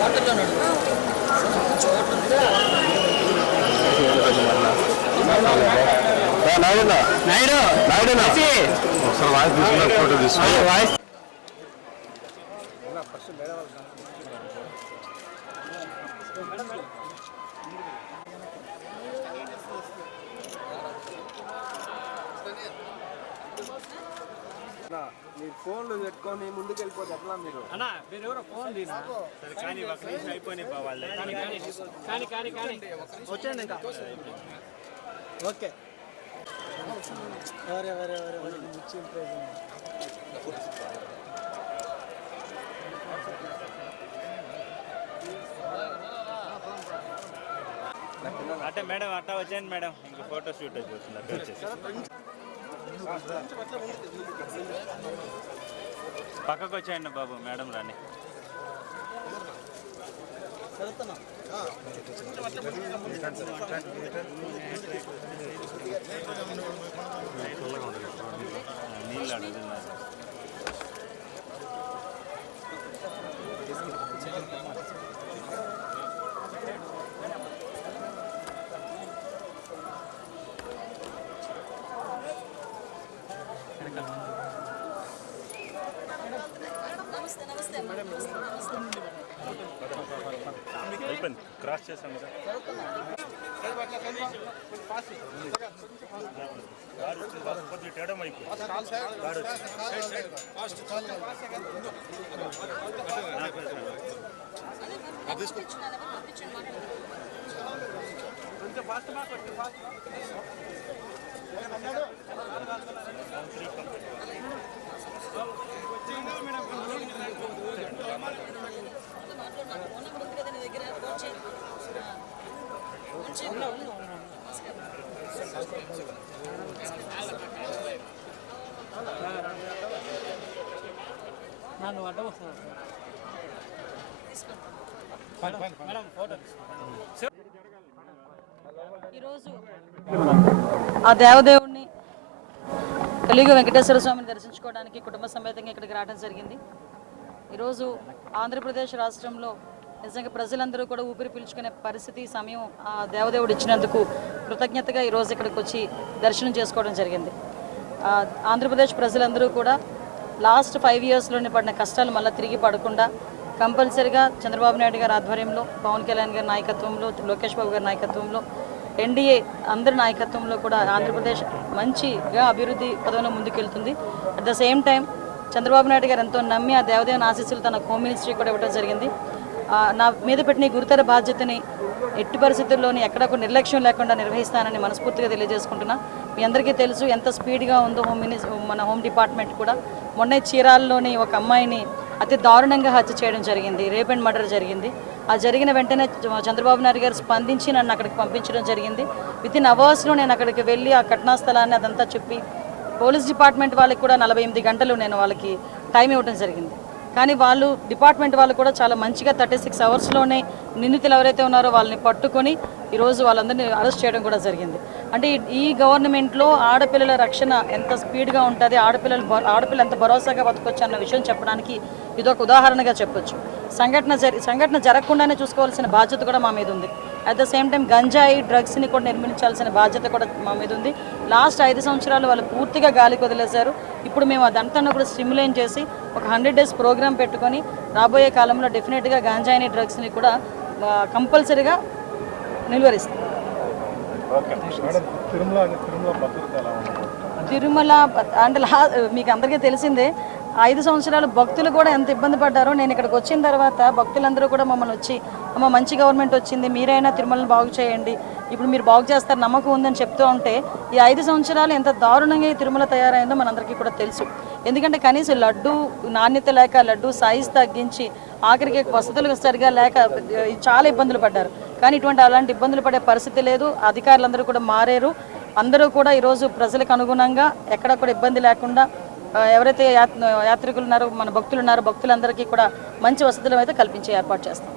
వాటర్లో నడు నాయుడు. నాయుడు నాయుడు ఒకసారి వాయిస్ ఫోటో తీసుకో వాయిస్ ఫోన్లు పెట్టుకొని ముందుకు వెళ్ళిపోతే ఎట్లా మీరు? అన్నా మీరు ఎవరో ఫోన్ తీనా? సరే కానీ ఒక నిమిషం అయిపోయినాయి బా వాళ్ళే కానీ కానీ కానీ వచ్చేయండి ఇంకా. ఓకే. ఎవరే ఎవరే ఎవరే ఎవరే? ముచ్చి అంటే మేడం అట్టా వచ్చేయండి మేడం. ఇంక ఫోటో షూట్ వచ్చేసి పక్కకు వచ్చాయండి బాబు మేడం రాని. నీళ్ళు అడుగుతున్నారు. అయిపోయింది క్రాస్ చేసాం కదా. తేడం అయిపోయింది. గాడి వచ్చింది. అదే పంపించున్నాను పంపించండి మాట్లాడండి మాట్లాడు ఫోన్ నెంబర్ ఉంది కదా నీ దగ్గర ఫోన్ చేయి ఫోన్ చేయి నన్ను అడ్డం వస్తాను ఈరోజు ఆ దేవదేవుణ్ణి కలియుగ వెంకటేశ్వర స్వామిని దర్శించుకోవడానికి కుటుంబ సమేతంగా ఇక్కడికి రావడం జరిగింది. ఈరోజు ఆంధ్రప్రదేశ్ రాష్ట్రంలో నిజంగా ప్రజలందరూ కూడా ఊపిరి పీల్చుకునే పరిస్థితి సమయం ఆ దేవదేవుడు ఇచ్చినందుకు కృతజ్ఞతగా ఈరోజు ఇక్కడికి వచ్చి దర్శనం చేసుకోవడం జరిగింది. ఆంధ్రప్రదేశ్ ప్రజలందరూ కూడా లాస్ట్ ఫైవ్ ఇయర్స్లోనే పడిన కష్టాలు మళ్ళీ తిరిగి పడకుండా కంపల్సరిగా చంద్రబాబు నాయుడు గారి ఆధ్వర్యంలో పవన్ కళ్యాణ్ గారి నాయకత్వంలో లోకేష్ బాబు గారి నాయకత్వంలో ఎన్డీఏ అందరి నాయకత్వంలో కూడా ఆంధ్రప్రదేశ్ మంచిగా అభివృద్ధి పదంలో ముందుకెళ్తుంది. At the same time Chandrababu Naidu garu ఎంతో నమ్మి ఆ దేవదేవుని ఆశీస్సులు తన హోమ్ మినిస్ట్రీ కూడా ఇవ్వడం జరిగింది. నా మీద పెట్టిన ఈ గురుతర బాధ్యతని ఎట్టి పరిస్థితుల్లోని ఎక్కడ ఒక నిర్లక్ష్యం లేకుండా నిర్వహిస్తానని మనస్ఫూర్తిగా తెలియజేసుకుంటున్నా. మీ అందరికీ తెలుసు ఎంత స్పీడ్గా ఉందో హోమ్ మినిస్ మన హోమ్ డిపార్ట్మెంట్ కూడా. మొన్న చీరాల్లోని ఒక అమ్మాయిని అతి దారుణంగా హత్య చేయడం జరిగింది. రేప్ అండ్ మర్డర్ జరిగింది. ఆ జరిగిన వెంటనే చంద్రబాబు నాయుడు గారు స్పందించి నన్ను అక్కడికి పంపించడం జరిగింది. విత్ ఇన్ అవర్స్లో నేను అక్కడికి వెళ్ళి ఆ ఘటనా స్థలాన్ని అదంతా చెప్పి పోలీస్ డిపార్ట్మెంట్ వాళ్ళకి కూడా నలభై ఎనిమిది గంటలు నేను వాళ్ళకి టైం ఇవ్వడం జరిగింది. కానీ వాళ్ళు డిపార్ట్మెంట్ వాళ్ళు కూడా చాలా మంచిగా థర్టీ సిక్స్ అవర్స్లోనే నిందితులు ఎవరైతే ఉన్నారో వాళ్ళని పట్టుకొని ఈరోజు వాళ్ళందరినీ అరెస్ట్ చేయడం కూడా జరిగింది. అంటే ఈ- గవర్నమెంట్లో ఆడపిల్లల రక్షణ ఎంత స్పీడ్గా ఉంటుంది ఆడపిల్లలు ఆడపిల్ల ఎంత భరోసాగా బతకొచ్చు అన్న విషయం చెప్పడానికి ఇదొక ఉదాహరణగా చెప్పొచ్చు. సంఘటన జరి సంఘటన జరగకుండానే చూసుకోవాల్సిన బాధ్యత కూడా మా మీద ఉంది. అట్ ద సేమ్ టైం గంజాయి డ్రగ్స్ని కూడా నిర్మించాల్సిన బాధ్యత కూడా మా మీద ఉంది. లాస్ట్ ఐదు సంవత్సరాలు వాళ్ళు పూర్తిగా గాలికి వదిలేశారు ఇప్పుడు మేము అదంతా కూడా స్టిమ్యులేట్ చేసి ఒక హండ్రెడ్ డేస్ ప్రోగ్రామ్ పెట్టుకొని రాబోయే కాలంలో డెఫినెట్గా గాంజాయిని డ్రగ్స్ని కూడా కంపల్సరీగా నిలువరిస్తాం. తిరుమల అంటే లా మీకు అందరికీ తెలిసిందే ఐదు సంవత్సరాలు భక్తులు కూడా ఎంత ఇబ్బంది పడ్డారో నేను ఇక్కడికి వచ్చిన తర్వాత భక్తులందరూ కూడా మమ్మల్ని వచ్చి అమ్మ మంచి గవర్నమెంట్ వచ్చింది మీరైనా తిరుమలని బాగు చేయండి. ఇప్పుడు మీరు బాగు చేస్తారు నమ్మకం ఉందని చెప్తూ ఉంటే ఈ ఐదు సంవత్సరాలు ఎంత దారుణంగా ఈ తిరుమల తయారైందో మనందరికీ కూడా తెలుసు. ఎందుకంటే కనీసం లడ్డు నాణ్యత లేక లడ్డు సైజ్ తగ్గించి ఆఖరికి వసతులు సరిగా లేక చాలా ఇబ్బందులు పడ్డారు. కానీ ఇటువంటి అలాంటి ఇబ్బందులు పడే పరిస్థితి లేదు. అధికారులందరూ కూడా మారారు. అందరూ కూడా ఈరోజు ప్రజలకు అనుగుణంగా ఎక్కడ కూడా ఇబ్బంది లేకుండా ఎవరైతే యాత్- యాత్రికులు ఉన్నారో మన భక్తులు ఉన్నారో భక్తులందరికీ కూడా మంచి వసతులు అయితే కల్పించే ఏర్పాటు చేస్తాం.